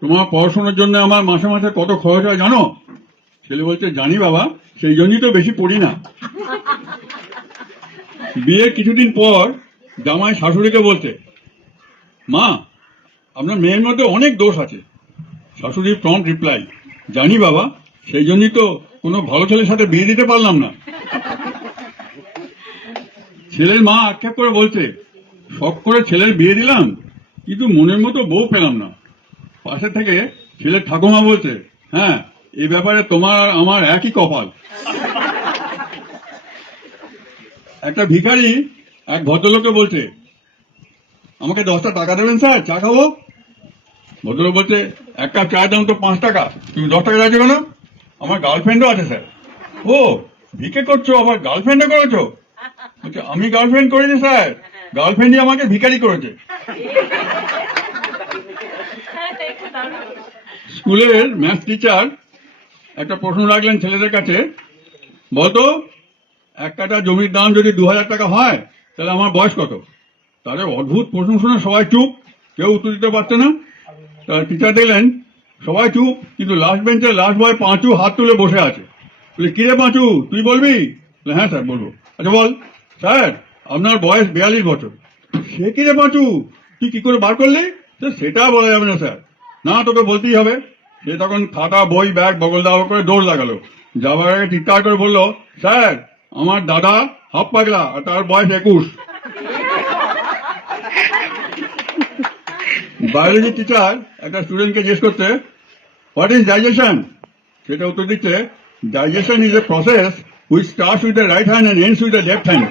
তোমার পড়াশোনার জন্য আমার মাসে মাসে কত খরচ হয় জানো? ছেলে বলছে, জানি বাবা, সেই জন্যই তো বেশি পড়ি না। বিয়ের কিছুদিন পর জামাই শাশুড়িকে বলতে মা, আপনার মেয়ের মধ্যে অনেক দোষ আছে। শাশুড়ি প্রম্পট রিপ্লাই জানি বাবা, সেই জন্যই তো কোনো ভালো ছেলের সাথে বিয়ে দিতে পারলাম না। ছেলের মা আক্ষেপ করে বলছে, শখ করে ছেলের বিয়ে দিলাম, কিন্তু মনের মতো বউ পেলাম না। পাশে থেকে ছেলের ঠাকুমা বলছে হ্যাঁ এই ব্যাপারে তোমার আমার একই কপাল। একটা ভিখারি এক ভদ্রলোককে বলছে, আমাকে দশটা টাকা দেবেন স্যার? চা খাব? ভদ্রলোক বলছে, এক কাপ চায়ের দাম তো পাঁচ টাকা। তুমি দশ টাকা যাচ্ছ কেন? আমার গার্লফ্রেন্ডও আছে স্যার। ও ভিকে করছ? আবার গার্লফ্রেন্ডও করেছ? বলছে, আমি গার্লফ্রেন্ড করিনি স্যার। গার্লফ্রেন্ডই আমাকে ভিখারি করেছে। স্কুলের ম্যাথ টিচার একটা প্রশ্ন রাখলেন ছেলেদের কাছে, বলতো এক কাটা জমির দাম যদি দু হাজার টাকা হয়, তাহলে আমার বয়স কত? তাহলে অদ্ভুত প্রশ্ন শুনে সবাই চুপ, কেউ উত্তর দিতে পারছে না। তার টিচার দেখলেন, সবাই চুপ, কিন্তু লাস্ট বেঞ্চে লাস্ট বয় পাঁচু হাত তুলে বসে আছে। বলে কিরে পাঁচু, তুই বলবি? হ্যাঁ স্যার, বলব। আচ্ছা বল। স্যার, আপনার বয়স বিয়াল্লিশ বছর। সে কিরে পাঁচু, তুই কি করে বার করলি? সেটা বলা যাবে না, স্যার। না তোকে বলতেই হবে। সে তখন খাতা বই ব্যাগ বগল দাওয়া করে দৌড় লাগালো। যাওয়ার আগে চিৎকার করে বলল স্যার আমার দাদা হাফ পাগলা আর তার বয়স একুশ। বায়োলজি টিচার একটা স্টুডেন্টকে জিজ্ঞেস করতে হোয়াট ইজ ডাইজেশন? সেটা উত্তর দিচ্ছে digestion is a process which starts with the right hand and ends with the left hand.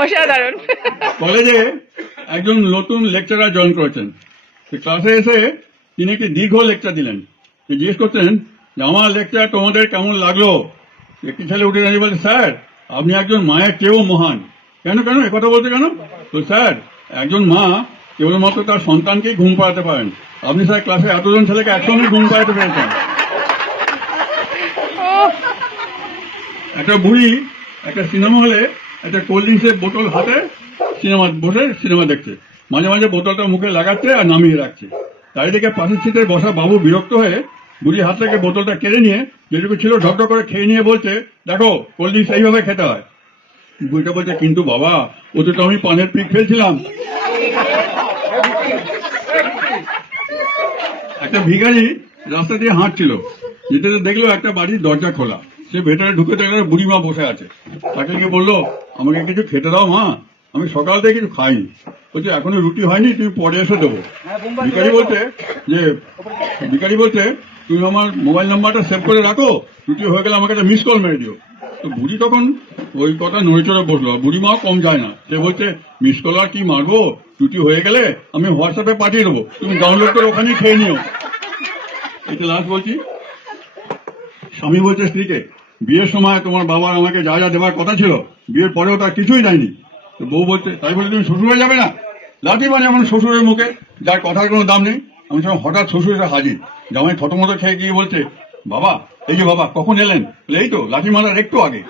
অসাধারণ। কলেজে একজন নতুন লেকচারার জয়েন করেছেন। ক্লাসে এসে তিনি একটি দীর্ঘ লেকচার দিলেন। জিজ্ঞেস করতেন যে, আমার লেকচার তোমাদের কেমন লাগল? একটি ছেলে উঠে দাঁড়িয়ে বলছে স্যার, আপনি একজন মায়ের চেয়েও মহান। কেন কেন? একথা বলতে কেন? তো স্যার, একজন মা কেবলমাত্র তার সন্তানকেই ঘুম পাড়াতে পারেন। আপনি স্যার ক্লাসে এতজন ছেলেকে একসঙ্গে ঘুম পাড়াতে পেরেছেন। একটা বুড়ি একটা সিনেমা হলে একটা কোল্ড ড্রিঙ্কসের বোতল হাতে সিনেমা বসে সিনেমা দেখছে। মাঝে মাঝে বোতলটা মুখে লাগাচ্ছে আর নামিয়ে রাখছে। দেখে পাশের সিটে বসা বাবু বিরক্ত হয়ে বুড়ি হাত থেকে বোতলটা কেড়ে নিয়ে যেটুকু ছিল ঢকঢক করে খেয়ে নিয়ে বলছে, দেখো, কোল্ড ড্রিঙ্কস এইভাবে খেতে হয়। বুড়িটা বলছে, কিন্তু বাবা ওতে তো আমি পানের পিক ফেলছিলাম। একটা ভিখারি রাস্তা দিয়ে হাঁটছিল। যেতে দেখল একটা বাড়ির দরজা খোলা। সে ভেতরে ঢুকে দেখল বুড়ি মা বসে আছে। তাকে গিয়ে বলল, আমাকে কিছু খেতে দাও, মা। আমি সকাল থেকে কিছু খাইনি। বলছে এখনও রুটি হয়নি তুমি পরে এসে দেবো। ভিকারি বলছে যে ভিখারি বলছে তুমি আমার মোবাইল নাম্বারটা সেভ করে রাখো রুটি হয়ে গেলে আমাকে একটা মিস কল মেরে দিও। তো বুড়ি তখন ওই কথা নড়ে চড়ে বসল বুড়ি মাও কম যায় না। সে বলছে মিস কল আর কি মারবো? রুটি হয়ে গেলে আমি হোয়াটসঅ্যাপে পাঠিয়ে দেবো। তুমি ডাউনলোড করে ওখানেই খেয়ে নিও। এটা লাস্ট বলছি স্বামী বলছে স্ত্রীকে বিয়ের সময় তোমার বাবার আমাকে যা যা দেওয়ার কথা ছিল বিয়ের পরেও তার কিছুই দেয়নি। বউ বলছে, তাই বলে তুমি শ্বশুর হয়ে যাবে না? লাঠি মানে এমন শ্বশুরের মুখে, যার কথার কোনো দাম নেই। আমি সব হঠাৎ শ্বশুর এসে হাজির, জামাই থতমত খেয়ে গিয়ে বলছে, বাবা, এই যে বাবা, কখন এলেন? এই তো, লাঠি মারার একটু আগে।